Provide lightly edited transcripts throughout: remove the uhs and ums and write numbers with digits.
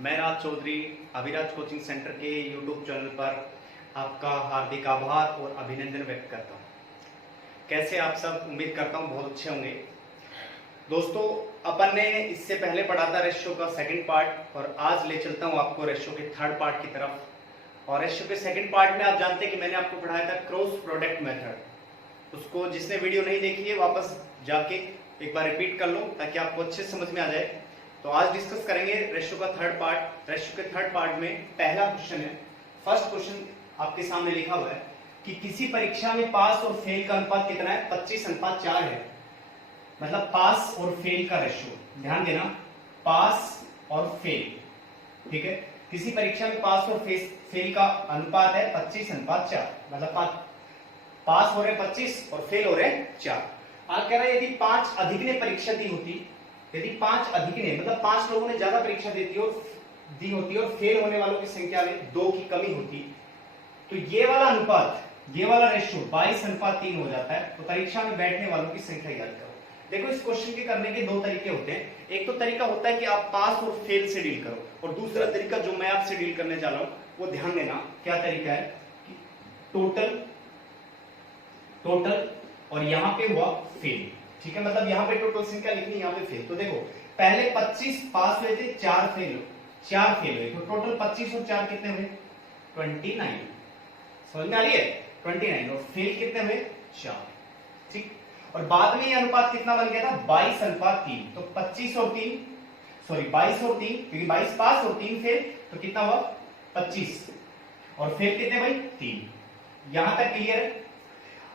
मैं राज Chaudhary Abhiraj coaching centre के YouTube channel पर आपका हार्दिक आभार और अभिनंदन व्यक्त करता हूँ। कैसे आप सब, उम्मीद करता हूँ बहुत अच्छे होंगे। दोस्तों, अपन ने इससे पहले पढ़ा था रेशियो का सेकंड पार्ट और आज ले चलता हूँ आपको रेशियो के थर्ड पार्ट की तरफ। और रेशियो के सेकंड पार्ट में आप जानते हैं कि मैंने आपको पढ़ाया था क्रॉस प्रोडक्ट मेथड। उसको जिसने वीडियो नहीं देखी है वापस जाके एक बार रिपीट कर लो ताकि आपको अच्छे समझ में आ जाए। तो आज डिस्कस करेंगे रेशियो का थर्ड पार्ट। रेशियो के थर्ड पार्ट में पहला क्वेश्चन है, फर्स्ट क्वेश्चन आपके सामने लिखा हुआ है कि किसी परीक्षा में पास और फेल का अनुपात कितना है? 25:4 है। मतलब पास और फेल का रेशियो, ध्यान देना, पास और फेल, ठीक है। किसी परीक्षा में पास और फेल का अनुपात है 25:4, मतलब पास हो रहे 25 और फेल हो रहे 4। आप कह रहे हैं यदि 5 अधिक ने परीक्षा दी होती, यदि 5 अधिक ने मतलब 5 लोगों ने ज्यादा परीक्षा दी होती और फेल होने वालों की संख्या में 2 की कमी होती, तो ये वाला अनुपात, ये वाला रेशियो 22:3 हो जाता है। तो परीक्षा में बैठने वालों की संख्या याद करो। देखो, इस क्वेश्चन के करने के दो तरीके होते हैं। एक तो तरीका होता है कि आप पास और फेल से डील करो, और दूसरा तरीका जो मैं आपसे डील करने जा रहा हूं वो ध्यान देना क्या तरीका है कि टोटल और यहां पे हुआ फेल, ठीक है। मतलब यहां पे टोटल संख्या लिखनी, यहां पे फेल। तो देखो, पहले 25 पास हुए थे, 4 फेल हुए, तो टोटल 25 और 4 कितने हुए? 29। समझ में आ रही है? 29। और फेल कितने हुए? 4, ठीक। और बाद में ये अनुपात कितना बन गया था? 22:3। तो 22 और 3, क्योंकि 22 पास और 3 फेल, तो कितना हुआ? 25। और फेल कितने भाई? 3। यहां तक क्लियर है?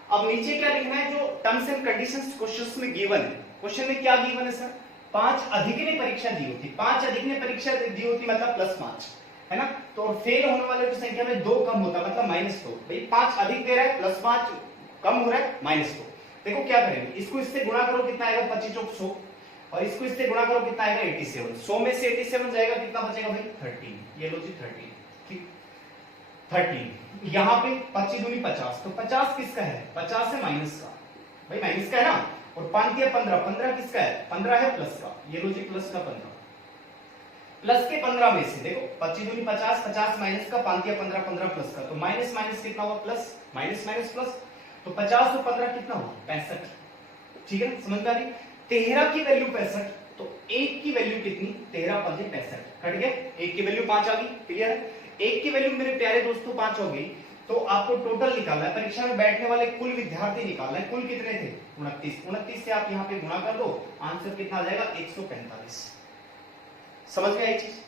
अब नीचे क्या लिखना है? जो टर्म्स एंड कंडीशंस क्वेश्चंस में गिवन है। क्वेश्चन में क्या गिवन है सर? 5 अधिक ने परीक्षा दी होती, 5 अधिक ने परीक्षा दी होती मतलब +5, है ना। तो फेल होने वाले की संख्या में 2 कम होता, मतलब -2। भाई 5 अधिक दे रहा है, +5 कम हो रहा है, -2। देखो क्या करेंगे, इसको इससे गुणा करो, कितना आएगा? 25 चौक 100, और इसको इससे गुणा करो, कितना आएगा? 87। 100 में से 87 जाएगा, कितना बचेगा भाई? 13। ये लो जी 13, ठीक। 13 यहां पे 25 दूनी 50, तो 50 किसका है? 50 है माइनस का, भाई माइनस का है ना। और 5 दिया 15, 15 किसका है? 15 है प्लस का, ये लो जी प्लस का 15। प्लस के 15 में से देखो, 25 दूनी 50, 50 माइनस का, 5 दिया 15, 15 प्लस का, तो माइनस माइनस कितना हुआ? Plus, minus minus plus. तो 50 और 15 कितना हुआ? 65, ठीक है। समझ में आ रही? 13 की वैल्यू 65, तो 1 की वैल्यू कितनी? 13 5 65, कट गया। 1 की वैल्यू 5 आ गई, क्लियर है। 1 की वैल्यू मेरे प्यारे दोस्तों 5 हो गई, तो आपको टोटल निकालना है, परीक्षा में बैठने वाले कुल विद्यार्थी निकालना है। कुल कितने थे? 29। 29 से आप यहाँ पे गुणा कर दो, आंसर कितना आ जाएगा? 145। समझ में आई चीज?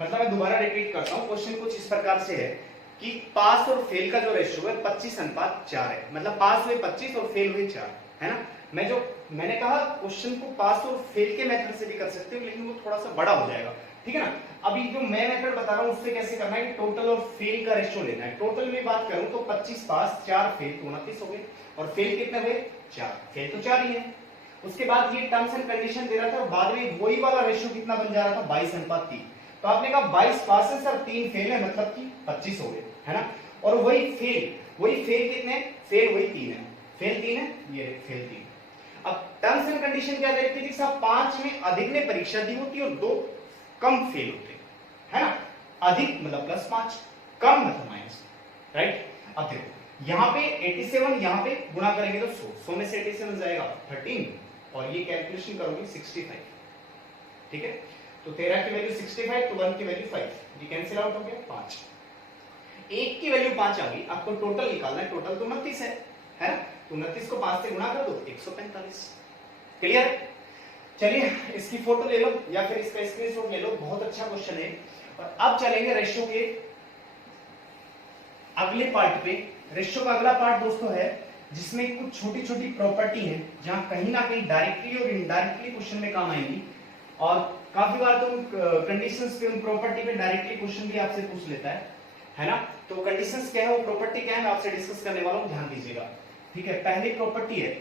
मतलब मैं दोबारा रिपीट करता हूँ, क्वेश्चन कुछ इस प्रकार से है कि पास और फेल का जो रेशियो है 25:4 है। मतलब पास हुए 25 और फेल हुए 4, है ना। मैंने कहा क्वेश्चन को पास और फेल के मेथड से भी कर सकते हो, लेकिन वो थोड़ा सा बड़ा हो जाएगा, ठीक है ना। अभी जो मैं मेथड बता रहा हूं उससे कैसे करना है, टोटल और फेल का रेशियो लेना है। टोटल में बात करूं तो 25 पास, 4 फेल, तो 29 हो गए। और फेल कितने हुए? 4। फेल तो 4 ही है। उसके बाद ये टर्म्स एंड कंडीशन दे रहा था, और बाद में वही वाला रेशियो कितना बन जा रहा था? 22:3। तो आपने कहा 22 पास है सर, 3 फेल है, मतलब कि 25 हो गए, है ना। और वही फेल कितने? फेल वही 3 है, फेल 3 है, ये फेल 3। अब टर्म्स एंड कंडीशन क्या दे रही थी? सब 5 में अधिक ने परीक्षा दी होती और 2 कम फेल होते, है ना। अधिक मतलब +5, कम मतलब माइनस, राइट। अब देखो यहां पे 87, यहां पे गुणा करेंगे तो 100 में से 87 जाएगा 13, और ये कैलकुलेशन करोगे 65, ठीक है। तो 13 की वैल्यू 65, तो 1 की वैल्यू 5, ये कैंसिल आउट हो गया 5। 1 की वैल्यू 5 आ गई, आपको टोटल निकालना है। टोटल तो 29 है ना। तो 29 को 5 से गुणा कर दो, 145। क्लियर? चलिए इसकी फोटो ले लो या फिर इसका स्क्रीनशॉट ले लो, बहुत अच्छा क्वेश्चन है। और अब चलेंगे रेशियो के अगले पार्ट पे। रेशियो का अगला पार्ट दोस्तों है जिसमें कुछ छोटी छोटी प्रॉपर्टी है, जहां कहीं ना कहीं डायरेक्टली और इनडायरेक्टली क्वेश्चन में काम आएंगी। और काफी बार तो कंडीशंस पे, उन प्रॉपर्टी पे डायरेक्टली क्वेश्चन भी आपसे पूछ लेता है ना। तो कंडीशंस क्या है, वो प्रॉपर्टी क्या है, मैं आपसे डिस्कस करने वाला हूं, ध्यान दीजिएगा, ठीक है। पहली प्रॉपर्टी है,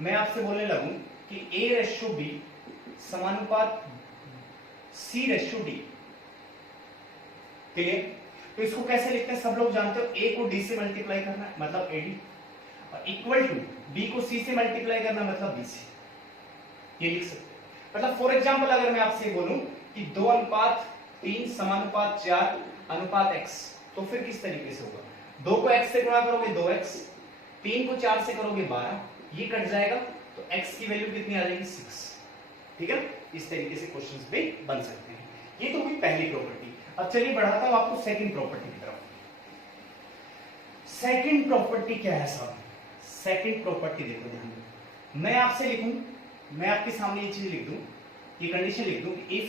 मैं आपसे बोलने लगूं कि A/B समानुपात C/D, क्लियर। तो इसको कैसे लिखते हैं? सब लोग जानते हो, A को D से मल्टीप्लाई करना है मतलब AD, और इक्वल टू B को C से मल्टीप्लाई करना मतलब BC। ये लिख सकते हैं। मतलब फॉर एग्जांपल अगर मैं आपसे बोलूं कि 2:1 3 समानुपात 4 अनुपात x। तो फिर किस तरीके से होगा, 2 को x से गुणा करोगे 2x, 3 को 4 से करोगे 12, ये कट जाएगा तो x की वैल्यू कितनी आ जाएगी 6। ठीक है, इस तरीके से क्वेश्चंस भी बन सकते हैं। ये तो हुई पहली प्रॉपर्टी। अब चलिए बढ़ाता हूं आपको सेकंड प्रॉपर्टी की तरफ। सेकंड प्रॉपर्टी क्या है साहब, सेकंड प्रॉपर्टी देखो ध्यान दो, मैं आपसे लिखूं, मैं आपके सामने ये चीज लिख दूं, ये कंडीशन लिख दूं कि if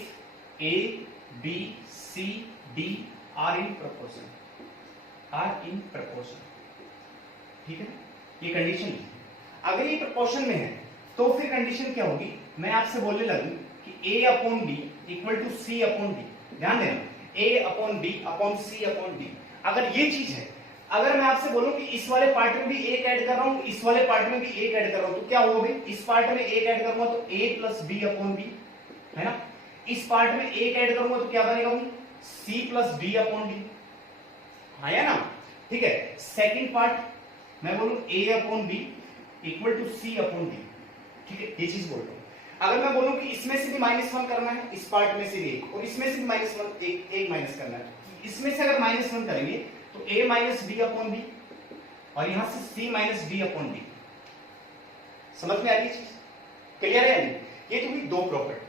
a b c d are in proportion, are in proportion, ठीक है, ये कंडीशन लिखी। अगर ये प्रपोर्शन में है तो फिर कंडीशन क्या होगी, मैं आपसे बोलने लगूं कि a upon b equal to c upon d, ध्यान देना, a upon b upon c upon d। अगर ये चीज है, अगर मैं आपसे बोलूं कि इस वाले पार्ट में भी एक ऐड कर रहा हूं, इस वाले पार्ट में भी एक ऐड कर रहा हूं, तो क्या होगा भाई, इस पार्ट में एक ऐड करूंगा तो a plus b upon b, है ना, इस पार्ट में एक ऐड करूंगा तो क्या बनेगा भाई, c plus d upon d, आया ना। ठीक है, सेकंड पार्ट मैं बोलूं a upon b equal to c upon d, ठीक है, ये चीज बोल रहा हूं। अगर मैं बोलूं कि इसमें से भी -1 करना है, इस पार्ट में से भी एक, और इसमें से भी -1 एक माइनस करना है, इसमें से अगर -1 करेंगे तो a minus b upon b, और यहां से c minus d upon d। समझ में आ रही चीज, क्लियर है? ये तो हुई दो प्रॉपर्टी।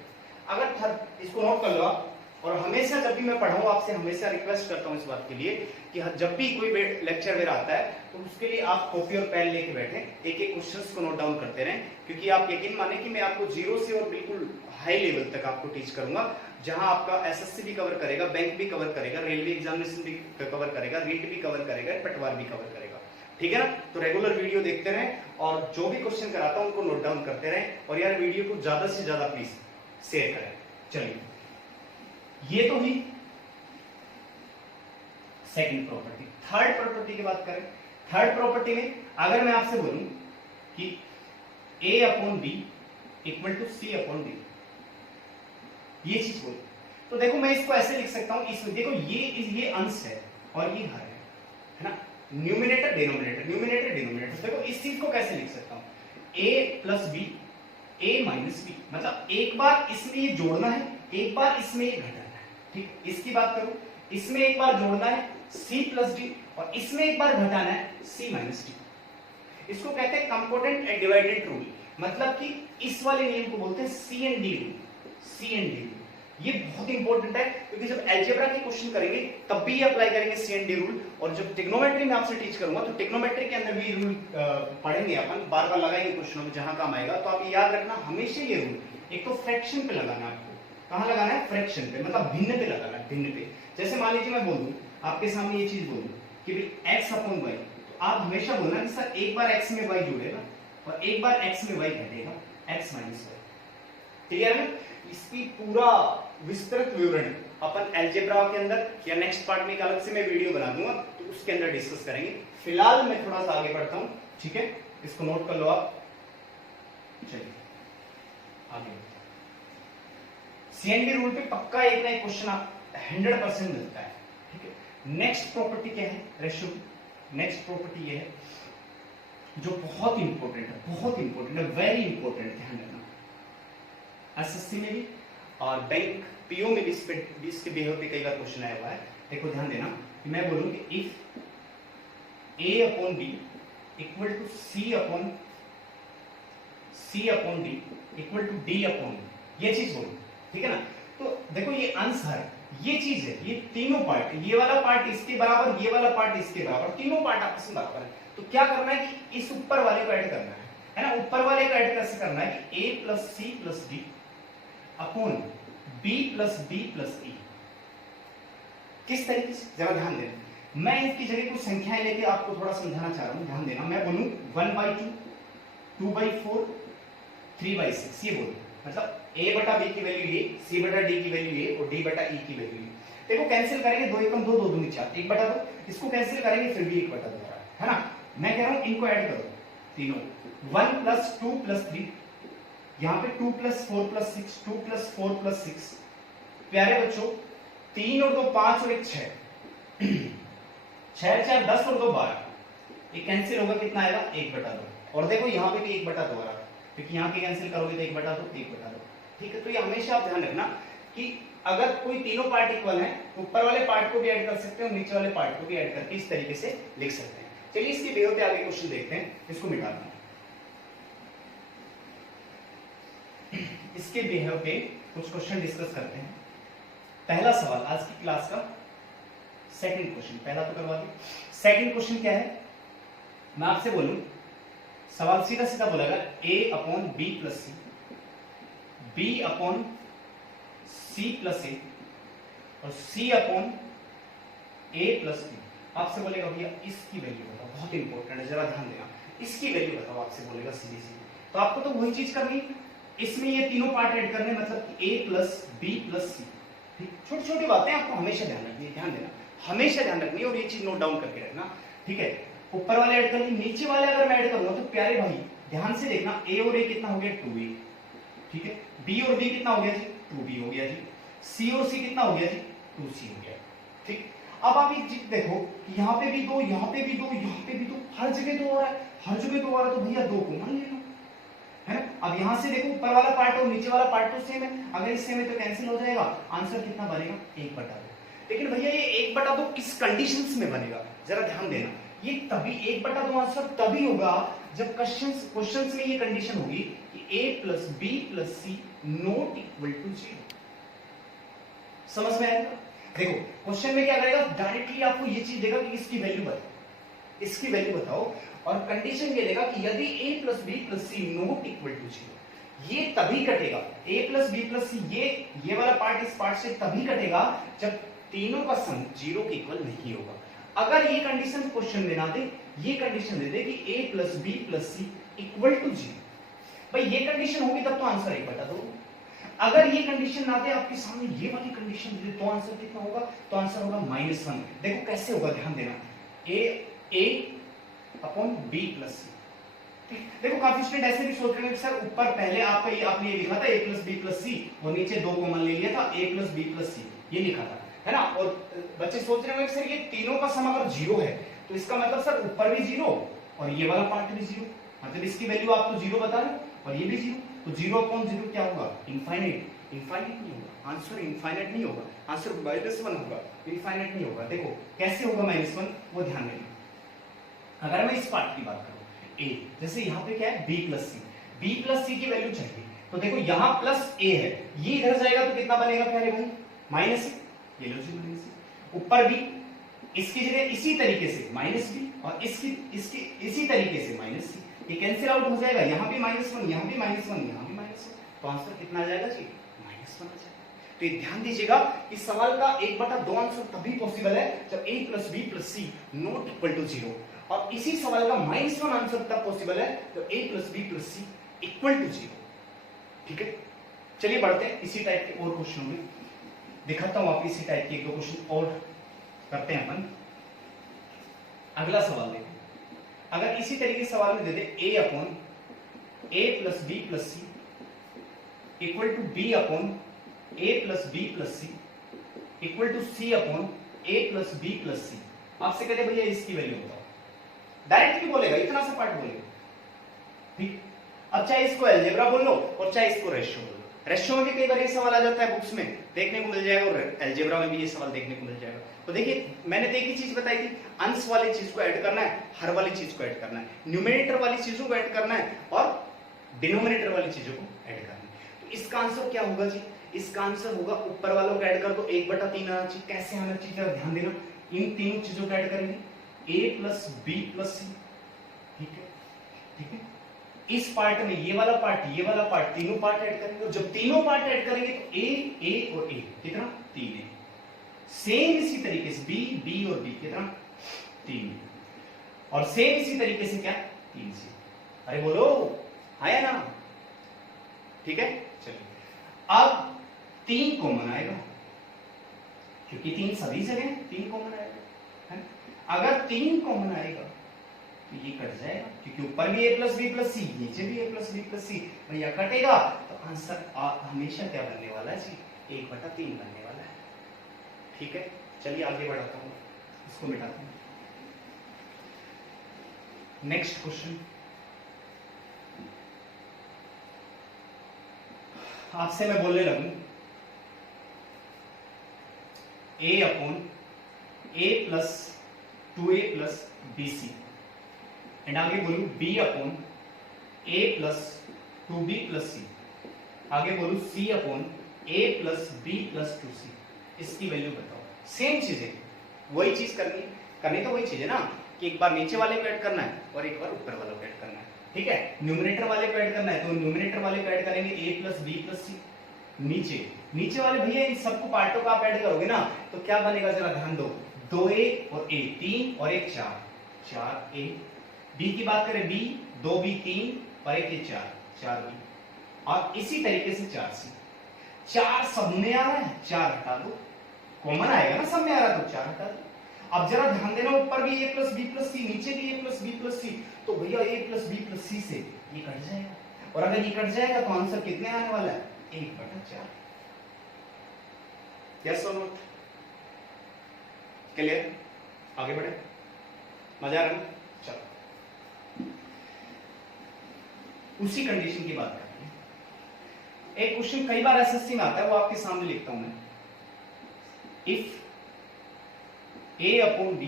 अगर थर्ड, इसको नोट कर लो आप, और हमेशा जब भी मैं पढ़ाऊं आपसे हमेशा रिक्वेस्ट करता हूं इस बात के लिए कि जब भी कोई लेक्चर मेरा आता है तो उसके लिए आप कॉपी और पेन लेके बैठे, एक एक क्वेश्चंस को नोट डाउन करते रहें, क्योंकि आप यकीन माने कि मैं आपको जीरो से और बिल्कुल हाई लेवल तक आपको टीच करूंगा, जहां आपका एसएससी भी कवर करेगा, बैंक भी कवर करेगा, रेलवे एग्जामिनेशन भी कवर करेगा, रीट भी कवर करेगा, पटवार भी कवर करेगा, ठीक है ना। तो रेगुलर वीडियो देखते रहें और जो भी क्वेश्चन कराता हूं उनको नोट डाउन करते रहें, और यार वीडियो को ज्यादा से ज्यादा प्लीज शेयर करें। चलिए, ये तो ही सेकंड प्रॉपर्टी। थर्ड प्रॉपर्टी की बात करें, थर्ड प्रॉपर्टी में अगर मैं आपसे बोलूं कि a upon b equal to c upon d, ये चीज बोलूं तो देखो मैं इसको ऐसे लिख सकता हूं, इसमें देखो ये अंश है और ये हर है ना, न्यूमिनेटर डिनोमिनेटर, न्यूमिनेटर डिनोमिनेटर। देखो इस चीज को कैसे लिख सकता हूं, a plus b, a minus b, मतलब एक बार इसमें ये जोड़ना है, एक बार इसमें ये घटाना है, ठीक। इसकी बात करूं, इसमें एक बार जोड़ना है c प्लस डी, और इसमें एक बार घटाना है c माइनस डी। इसको कहते हैं कंपोनेंट एंड डिवाइडेड रूल, मतलब कि इस वाले नियम को बोलते हैं C and D rule, C and D rule. ये बहुत इंपॉर्टेंट है क्योंकि जब अलजेब्रा के क्वेश्चन करेंगे तब भी अप्लाई करेंगे सी एंड डी रूल, और जब ट्रिग्नोमेट्री में आपसे टीच करूंगा तो ट्रिग्नोमेट्री के अंदर भी रूल पढ़ेंगे अपन, बार बार लगाएंगे क्वेश्चनों में जहां काम आएगा। तो आप याद रखना हमेशा ये रूल, एक तो फ्रैक्शन पे लगाना है आपको, कहां लगाना है, फ्रैक्शन पे, मतलब भिन्न पे लगाना है, भिन्न पे। जैसे मान लीजिए मैं बोल दूं आपके सामने ये चीज बोल दूं कि भाई x अपॉन y, तो आप हमेशा बोलना कि सर एक बार x में y जुड़ेगा और एक बार x में y घटेगा, x माइनस y। क्लियर है? इसकी पूरा विस्तृत विवरण अपन अलजेब्रा के अंदर या नेक्स्ट पार्ट में एक अलग से मैं वीडियो बना दूंगा तो उसके अंदर डिस्कस करेंगे। फिलहाल मैं थोड़ा सा आगे बढ़ता हूं, ठीक है, इसको नोट कर लो आप। चलिए आगे, सीएनडी रूल पे पक्का एक ना एक क्वेश्चन 100% मिलता है, ठीक है। नेक्स्ट प्रॉपर्टी क्या है, रेशियो की नेक्स्ट प्रॉपर्टी ये है जो बहुत इंपॉर्टेंट है, बहुत इंपॉर्टेंट है, वेरी इंपॉर्टेंट, ध्यान रखना। एसएससी में भी और बैंक पीओ में भी इसके बिहेव पे कई बार क्वेश्चन आया हुआ है। देखो ध्यान देना कि मैं बोलूं कि if a upon b equal to c upon d equal to d upon, ये चीज बोलूं, ठीक है ना। तो देखो ये अंश है, ये चीज है, ये तीनों पार्ट, ये वाला पार्ट इसके बराबर, ये वाला पार्ट इसके बराबर, तीनों पार्ट आपस में बराबर है। तो क्या करना है कि इस ऊपर वाले को ऐड करना है ना, ऊपर वाले को ऐड कैसे करना है कि a plus c plus d upon b plus d plus e। किस तरीके से, जरा ध्यान देना, मैं इसकी जगह कुछ संख्याएं लेके आपको थोड़ा समझाना चाह रहा हूं, ध्यान देना। मैं बोलूं 1/2, 2/4, 3/6, ये बोलूं, मतलब a बटा b की वैल्यू ये, c बटा d की वैल्यू ये और d बटा e की वैल्यू ये। देखो कैंसिल करेंगे, 2 एकम 2, 2 दूनी 4, 1/2, इसको कैंसिल करेंगे फिर भी 1/2 है ना। मैं कह रहा हूं इनको ऐड करो तीनों, 1 प्लस 2 प्लस 3, यहां पे 2 प्लस 4 प्लस 6, 2 प्लस 4 प्लस 6। प्यारे बच्चों 3 और 2 5 और 1 6, 6 4 10 और 2 12, ये कैंसिल होगा, कितना आएगा 1/2। और देखो यहाँ पे भी 1/2 आ रहा है क्योंकि यहाँ पे कैंसिल करोगे तो 1/2, 1/2, ठीक है। तो ये हमेशा आप ध्यान रखना कि अगर कोई तीनों पार्ट इक्वल है, ऊपर वाले पार्ट को भी ऐड कर सकते हैं और नीचे वाले पार्ट को भी ऐड करके इस तरीके से लिख सकते हैं। चलिए इसकी बेहो पे आगे क्वेश्चन देखते हैं, इसको मिटाते हैं। इसके बिहेव पे कुछ क्वेश्चन डिस्कस करते हैं। पहला सवाल आज की क्लास का सेकंड क्वेश्चन, पहला तो करवा दे। सेकंड क्वेश्चन क्या है, मैं आपसे बोलूं, सवाल सीधा सीधा बोलेगा a upon B plus C, B upon C plus A और C upon A plus B. आपसे बोलेगा भैया इसकी वैल्यू बताओ, बहुत इंपॉर्टेंट है, जरा ध्यान देना, इसकी वैल्यू बताओ। आपसे बोलेगा सीधी सीधी, तो आपको तो वही चीज करनी, इसमें ये तीनों पार्ट ऐड करने, मतलब कि a प्लस बी प्लस सी। छोटी छोटी बातें आपको हमेशा ध्यान रखनी है, ध्यान देना, हमेशा ध्यान रखनी है और ये चीज नोट डाउन करके रखना, ठीक है। ऊपर वाले ऐड कर लिए, नीचे वाले अगर मैं ऐड करूंगा तो प्यारे भाई ध्यान से देखना, a और a कितना हो गया 2a, ठीक है। b और b कितना हो गया जी 2b हो गया जी। c और c कितना हो गया जी 2c हो गया, ठीक। अब आप एक चीज देखो, यहाँ पे भी दो, यहाँ पे भी दो, यहाँ पे भी दो, हर जगह दो आ रहा है, हर जगह दो आ रहा है, तो भैया दो कॉमन ले लो, है ना। अब यहां से देखो ऊपर वाला पार्ट और नीचे वाला पार्ट तो सेम है, अगर इस सेम है तो कैंसिल हो जाएगा, आंसर कितना बनेगा 1/2। लेकिन भैया ये 1/2 किस कंडीशंस में बनेगा, जरा ध्यान देना, ये तभी 1/2 आंसर तभी होगा जब क्वेश्चंस में ये कंडीशन होगी कि a plus B plus C not equal to 0। समझ में आएगा? देखो क्वेश्चन में क्या करेगा, डायरेक्टली आपको ये चीज देगा कि इसकी वैल्यू बताओ, इसकी वैल्यू बताओ, और कंडीशन ये देगा कि यदि a plus B plus C not equal to 0, ये तभी कटेगा, a plus B plus C, ये वाला पार्ट इस पार्ट से तभी कटेगा जब तीनों का सम 0 के इक्वल नहीं होगा। अगर ये कंडीशन क्वेश्चन में ना दे, ये कंडीशन दे दे कि a plus B plus C equal to 0, भाई ये कंडीशन होगी तब तो आंसर 1/2। अगर ये कंडीशन ना दे, आपके सामने ये वाली कंडीशन दे तो आंसर कितना होगा, तो आंसर होगा -1। देखो कैसे होगा, ध्यान देना, a अपॉन बी प्लस सी। देखो काफी स्टूडेंट ऐसे भी सोच रहे हैं कि सर ऊपर पहले आपका ये आपने ये लिखा था a प्लस बी प्लस सी और नीचे दो कॉमन ले लिया था, a plus B plus C ये लिखा था, है ना। और बच्चे सोच रहे होंगे कि सर ये तीनों का सम अगर 0 है तो इसका मतलब सर ऊपर भी 0 और ये वाला पार्ट भी 0, मतलब इसकी वैल्यू आप तो 0 बता रहे और ये भी 0, तो 0 अपॉन 0 क्या होगा, इनफाइनाइट। इनफाइनाइट नहीं होगा आंसर, इनफाइनाइट नहीं होगा आंसर, -1 होगा, इनफाइनाइट नहीं होगा। देखो कैसे होगा -1, वो ध्यान देना। अगर मैं इस पार्ट की बात करूं a, जैसे यहाँ पे क्या है b प्लस सी की वैल्यू चाहिए, तो देखो यहाँ प्लस a है, ये इधर जाएगा तो कितना बनेगा प्यारे भाई -a, ये लो जी -a। ऊपर b, इसकी जगह इसी तरीके से -b और इसकी इसी तरीके से -c, ये कैंसिल आउट हो जाएगा, यहाँ भी -1, यहाँ भी -1, यहाँ भी -1, तो आंसर कितना आ जाएगा जी -1 आ जाएगा। तो ये ध्यान दीजिएगा इस सवाल का 1/2 आंसर तभी पॉसिबल है जब a plus B plus C not equal to 0, और इसी सवाल का -1 आंसर तब पॉसिबल है जब a plus B plus C equal to 0, ठीक है। चलिए बढ़ते हैं इसी टाइप के और क्वेश्चन में, दिखाता हूं आपको इसी टाइप के 1-2 क्वेश्चन और करते हैं अपन। अगला सवाल देखो, अगर इसी तरीके से सवाल में दे दे a upon a plus B plus C equal to b upon a plus B plus C equal to c upon a plus B plus C, आपसे कहते भैया इसकी वैल्यू बताओ, डायरेक्टली बोलेगा, इतना सा पार्ट बोलेगा, ठीक। अब चाहे इसको अलजेब्रा बोल लो और चाहे इसको रेशियो बोल लो, रेशियो में भी कई बार ये सवाल आ जाता है, बुक्स में देखने को मिल जाएगा, और अलजेब्रा में भी ये सवाल देखने को मिल जाएगा। तो देखिए मैंने तो एक ही चीज बताई थी, अंश वाली चीज को ऐड करना है, हर वाली चीज को ऐड करना है, न्यूमरेटर वाली चीजों को ऐड करना है और डिनोमिनेटर वाली चीजों को ऐड करना है। तो इसका आंसर क्या होगा जी, इसका आंसर होगा ऊपर वालों को ऐड कर दो 1/3 आना चाहिए। कैसे आना चाहिए ध्यान देना, इन तीनों चीजों को ऐड करेंगे a प्लस बी प्लस सी, ठीक है, ठीक है। इस पार्ट में ये वाला पार्ट तीनों पार्ट ऐड करेंगे, और जब तीनों पार्ट ऐड करेंगे तो a और a कितना 3 है। सेम इसी तरीके से b और b कितना 3, और सेम इसी तरीके से क्या 3c। अरे बोलो आया ना, ठीक है। चलिए अब 3 कॉमन आएगा, क्योंकि 3 सभी जगह 3 कॉमन आएगा, है। अगर 3 कॉमन आएगा तो ये कट जाएगा, क्योंकि ऊपर भी a प्लस बी प्लस सी, नीचे भी a प्लस बी प्लस सी, भैया कटेगा, तो आंसर हमेशा क्या बनने वाला है जी 1/3 बनने वाला है, ठीक है। चलिए आगे बढ़ाता हूं, इसको मिटाता हूं। नेक्स्ट क्वेश्चन, आपसे मैं बोलने लगूं a upon a plus 2a plus bc and आगे बोलूं b upon a plus 2b plus c, आगे बोलूं c upon a plus b plus 2c। इसकी वैल्यू बताओ। सेम चीज है, वही चीज करनी तो वही चीज है ना कि एक बार नीचे वाले को ऐड करना है और एक बार ऊपर वाले को ऐड करना है। ठीक है, न्यूमरेटर वाले को ऐड करना है तो न्यूमरेटर वाले को ऐड करेंगे a plus b plus c। नीचे वाले भैया इन सबको पार्टों का आप ऐड करोगे ना तो क्या बनेगा, जरा ध्यान दो। 2a और a 3 और एक 4a। b की बात करें b 2b 3 और एक 4b और इसी तरीके से 4c। 4 सब में आ रहा है, 4 हटा दो, कॉमन आएगा ना, सब में आ रहा है तो 4 हटा दो। अब जरा ध्यान देना, ऊपर भी a प्लस बी प्लस सी, नीचे भी a प्लस बी प्लस सी, तो भैया a प्लस बी प्लस सी से ये कट जाएगा और अगर ये कट जाएगा तो आंसर कितने आने वाला है, 1/4। यस और नोट क्लियर? आगे बढ़े, मजा आ रहा है? चलो उसी कंडीशन की बात करते हैं। एक क्वेश्चन कई बार एसएससी में आता है, वो आपके सामने लिखता हूं मैं। If a upon b,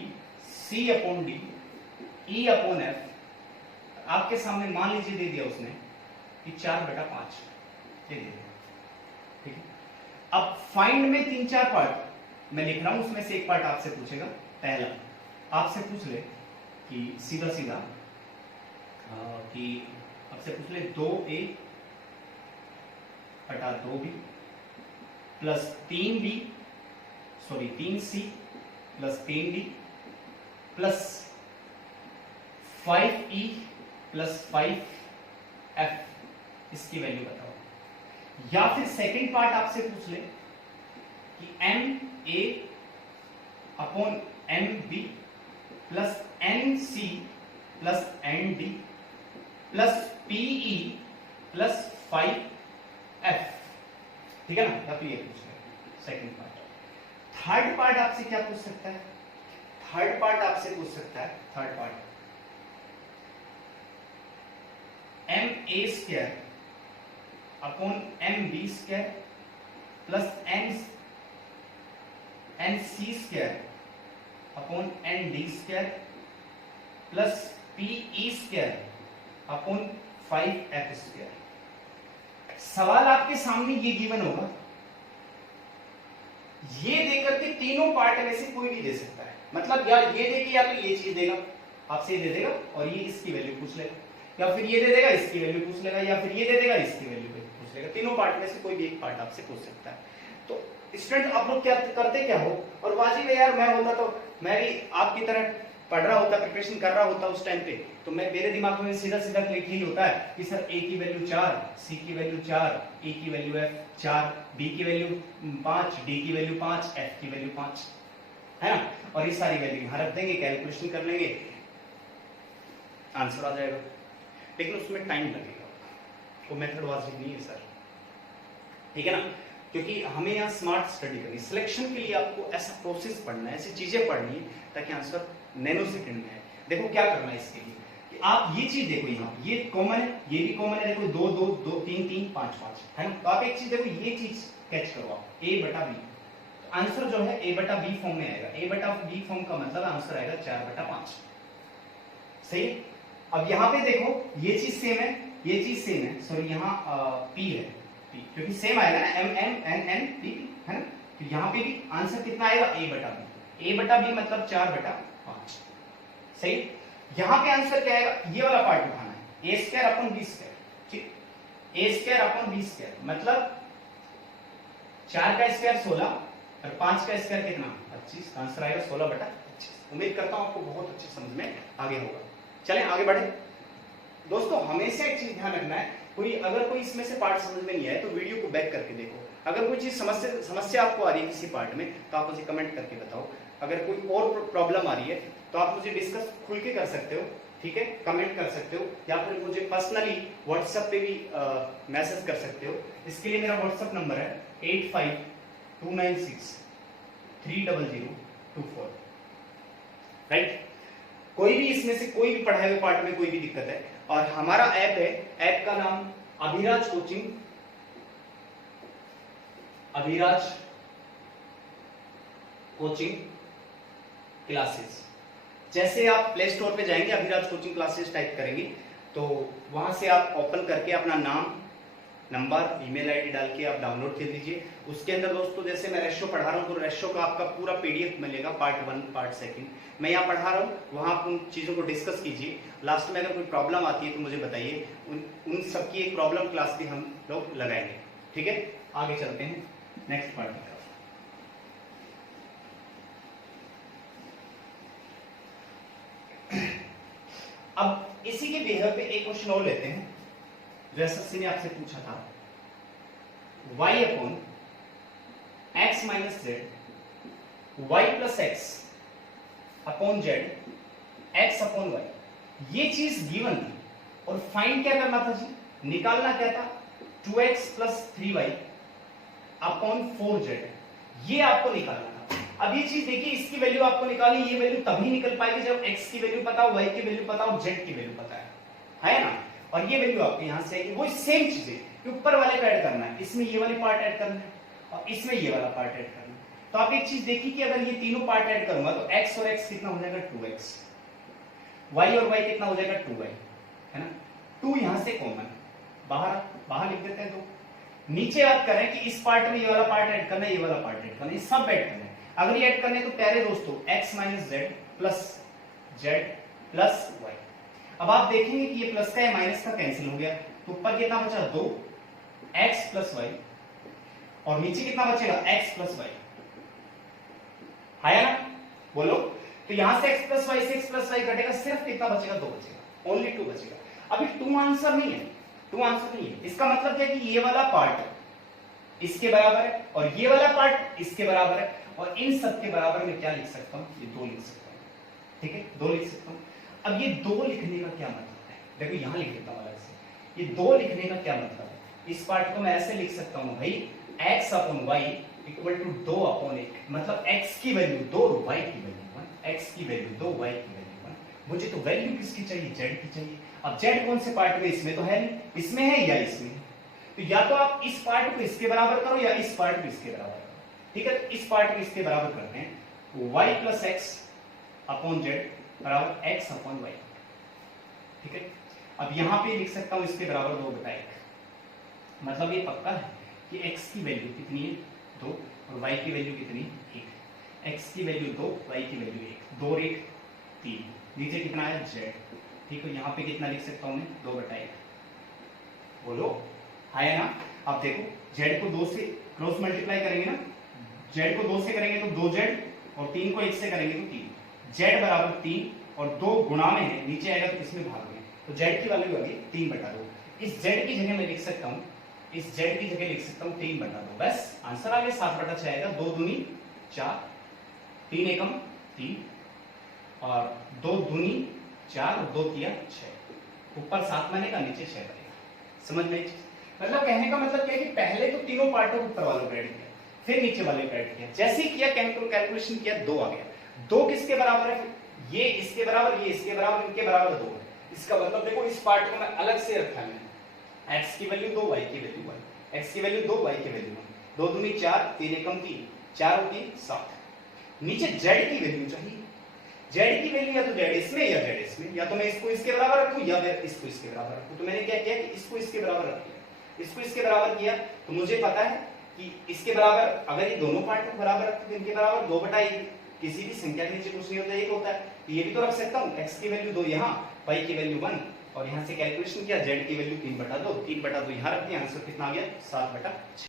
c upon d, e upon f, आपके सामने मान लीजिए दे दिया उसने कि 4/5 दे दिया, ठीक है। अब फाइंड में 3-4 पार्ट मैं लिख रहा हूं, उसमें से एक पार्ट आपसे पूछेगा। पहला आपसे पूछ ले कि सीधा कि आपसे पूछ ले 2a बटा 2b plus 3c plus 3d plus 5e plus 5f, इसकी वैल्यू बताओ। या फिर सेकंड पार्ट आपसे पूछ ले कि ma upon mb plus nc plus nd plus pe plus 5f, ठीक है ना। या फिर ये पूछ ले सेकंड पार्ट। थर्ड पार्ट आपसे क्या पूछ सकता है, थर्ड पार्ट आपसे पूछ सकता है, third part ma square upon mb square plus nc square upon nd square plus pe square upon 5f square. सवाल आपके सामने ये गिवन होगा, ये देकर के तीनों पार्ट में से कोई भी दे सकता है। मतलब यार ये दे के या तो ये चीज देगा, आपसे ये दे देगा और ये इसकी वैल्यू पूछ लेगा, या फिर ये दे देगा इसकी वैल्यू पूछ लेगा, या फिर ये दे देगा इसकी वैल्यू पूछ लेगा। तीनों पार्ट में से कोई भी एक पार्ट आपसे पूछ सकता है। तो स्टूडेंट आप लोग क्या करते क्या हो, और वाजिब है यार, मैं होता तो मैं भी आपकी तरह पढ़ रहा होता, प्रिपरेशन कर रहा होता उस टाइम पे, तो मैं मेरे दिमाग में सीधा क्लिक ही होता है कि सर a की वैल्यू 4, c की वैल्यू 4, e की वैल्यू 4, b की वैल्यू 5, d की वैल्यू 5, f की वैल्यू 5, है ना। और ये सारी वैल्यू यहां रख देंगे, कैलकुलेशन कर लेंगे, आंसर आ जाएगा। लेकिन उसमें टाइम लगेगा, वो मेथड वाजिब नहीं है सर, ठीक है ना। क्योंकि हमें यहाँ स्मार्ट स्टडी करनी, सिलेक्शन के लिए आपको ऐसा प्रोसेस पढ़ना है, ऐसी चीजें पढ़नी है ताकि आंसर नैनो सेकंड में है। देखो क्या करना है इसके लिए कि आप ये चीज देखो, यहाँ ये कॉमन है, ये भी कॉमन है, देखो 2 2 2 3 3 5 5, है ना। तो आप एक चीज देखो, ये चीज कैच करो आप, a/b, आंसर जो है a/b फॉर्म में आएगा। a/b फॉर्म का मतलब आंसर आएगा 4/5, सही। अब यहाँ पे देखो ये चीज सेम है, ये चीज सेम है, सॉरी यहाँ p है, p क्योंकि सेम आएगा ना, m है ना। तो यहाँ पे भी आंसर कितना आएगा, a/b मतलब 4/5, सही। यहां पे आंसर क्या आएगा, ये वाला पार्ट उठाना है, a square upon b square, ठीक। a square upon b square मतलब 4 का स्क्वायर 16 और 5 का स्क्वायर कितना, 25, आंसर आएगा 16/25। उम्मीद करता हूं आपको बहुत अच्छे समझ में आगे होगा। चलें आगे बढ़े दोस्तों। हमेशा एक चीज ध्यान रखना है, अगर कोई इसमें से पार्ट समझ में नहीं आए तो वीडियो को बैक करके देखो। अगर कोई चीज समस्या आपको आ रही है किसी पार्ट में तो आप मुझे कमेंट करके बताओ। अगर कोई और प्रॉब्लम आ रही है तो आप मुझे डिस्कस खुल के कर सकते हो, ठीक है, कमेंट कर सकते हो, या फिर मुझे पर्सनली व्हाट्सएप पे भी मैसेज कर सकते हो। इसके लिए मेरा व्हाट्सएप नंबर है 8529630024, राइट। कोई भी इसमें से कोई भी पढ़ाए हुए पार्ट में कोई भी दिक्कत है, और हमारा ऐप है, ऐप का नाम Abhiraj coaching, Abhiraj coaching classes. जैसे आप प्ले स्टोर पे जाएंगे, अभिराज कोचिंग क्लासेस टाइप करेंगे तो वहां से आप ओपन करके अपना नाम, नंबर, ईमेल आईडी डाल के आप डाउनलोड कर लीजिए। उसके अंदर दोस्तों जैसे मैं रेशो पढ़ा रहा हूँ तो रेशो का आपका पूरा पीडीएफ मिलेगा, पार्ट 1 पार्ट 2 मैं यहाँ पढ़ा रहा हूँ, वहां आप उन चीजों को डिस्कस कीजिए। लास्ट में अगर कोई प्रॉब्लम आती है तो मुझे बताइए, उन सबकी एक प्रॉब्लम क्लास भी हम लोग लगाएंगे। ठीक है, आगे चलते हैं नेक्स्ट पार्ट की तरफ। अब इसी के बिहेवियर पे एक क्वेश्चन और लेते हैं जो एसएससी ने आपसे पूछा था, y upon x minus Z, y plus x upon Z, x upon y। ये चीज गिवन थी और फाइंड क्या करना था जी, निकालना क्या था, 2x plus 3y upon 4z, ये आपको निकालना था। अब ये चीज देखिए, इसकी वैल्यू आपको निकालनी, ये वैल्यू तभी निकल पाएगी जब x की वैल्यू पता हो, y की वैल्यू पता हो, z की वैल्यू पता है ना। और ये वैल्यू आपको यहां से आएगी, वो सेम चीज है कि ऊपर वाले को ऐड करना है, इसमें ये वाली पार्ट ऐड करना है और इसमें ये वाला पार्ट ऐड करना है। तो आप एक चीज देखिए कि अगर ये तीनों पार्ट ऐड करूंगा तो x और x कितना हो जाएगा 2x, y और y कितना हो जाएगा 2y, है ना। 2 यहां से कॉमन बाहर बाहर लिख देते हैं। तो नीचे बात करें कि इस पार्ट में ये वाला पार्ट ऐड करना है, ये वाला पार्ट ऐड करना है, ये सब ऐड करना है। अगर ये ऐड करने तो प्यारे दोस्तों x minus Z plus Z plus Y. अब आप देखेंगे कि ये प्लस का या माइनस का कैंसिल हो गया, तो ऊपर कितना बचा 2 x प्लस वाई और नीचे कितना बचेगा x प्लस वाई, है ना, बोलो। तो यहां से x प्लस वाई से x प्लस वाई कटेगा, सिर्फ कितना बचेगा 2 बचेगा, ओनली 2 बचेगा। अभी 2 आंसर नहीं है, 2 आंसर नहीं है। इसका मतलब क्या है कि ये वाला पार्ट इसके बराबर है और ये वाला पार्ट इसके बराबर है, और इन सब के बराबर में क्या लिख सकता हूं, ये 2 लिख सकता हूं। ठीक है, 2 लिख सकता हूं। अब ये 2 लिखने का क्या मतलब है, देखो यहां लिख देता हूं अलग से। ये 2 लिखने का क्या मतलब है, इस पार्ट को मैं ऐसे लिख सकता हूं भाई, x upon y equal to 2 upon 1, मतलब x की वैल्यू 2, y की वैल्यू 1, x की वैल्यू 2, y की वैल्यू 1। मुझे तो वैल्यू किसकी चाहिए, z की चाहिए। अब z कौन से पार्ट में, इसमें तो है नहीं, इसमें है या इसमें, तो या तो आप इस पार्ट को इसके बराबर करो या इस पार्ट को इसके बराबर करो। ठीक है, इस पार्ट को इसके बराबर करते हैं, y plus x upon Z बराबर x अपॉन वाई। ठीक है, अब यहां पे लिख सकता हूं इसके बराबर 2/1, मतलब ये पक्का है कि x की वैल्यू कितनी है 2 और y की वैल्यू कितनी है 1। x की वैल्यू 2, y की वैल्यू 1, 2 और 1 3, नीचे कितना है z। ठीक है, यहां पे कितना लिख सकता हूं मैं 2/1, बोलो है ना। अब देखो z को 2 से क्रॉस मल्टीप्लाई करेंगे ना, z को 2 से करेंगे तो 2z और 3 को 1 से करेंगे तो 3, z बराबर 3 और 2 गुणा में है, नीचे आएगा तो किसमें भाग में, तो z की वैल्यू आ गई 3/2। इस z की जगह मैं लिख सकता हूं, इस z की जगह लिख सकता हूं 3/2, बस आंसर आ गया 7/6 आएगा। 2 दूनी 4, 3 एकम 3 और 2 दूनी 4 और 2 तिया 6, ऊपर 7 बनेगा नीचे 6 बनेगा। समझ में, मतलब कहने का मतलब क्या है कि पहले तो तीनों पार्टों को ऊपर वालों को ऐड किया, फिर नीचे वाले को ऐड किया, जैसे ही किया केमिकल कैलकुलेशन किया 2 आ गया। 2 किसके बराबर है, ये इसके बराबर, ये इसके बराबर, इनके बराबर 2 है। इसका मतलब देखो इस पार्ट को मैं अलग से रखा है, x की वैल्यू 2, y की वैल्यू 1, x की वैल्यू 2, y की वैल्यू 1, 2 दूनी 4, 3 एकम 3, 4 और 3 7। नीचे z की वैल्यू चाहिए, z की वैल्यू या तो z इसमें या z इसमें, या तो मैं इसको इसके बराबर रखूं या फिर इसको इसके बराबर रखूं। तो मैंने क्या किया कि इसको इसके बराबर रख दिया, इसको इसके बराबर किया, तो मुझे पता है कि इसके बराबर, अगर ये दोनों पार्ट को बराबर रखते तो इनके बराबर 2/1, किसी भी संख्या के नीचे कुछ नहीं होता, 1 होता है। तो ये भी तो रख सकता हूं, x की वैल्यू 2 यहाँ, y की वैल्यू 1 और यहां से कैलकुलेशन किया, z की वैल्यू 3/2, 3/2 यहां रख दिया, आंसर कितना आ गया 7/6।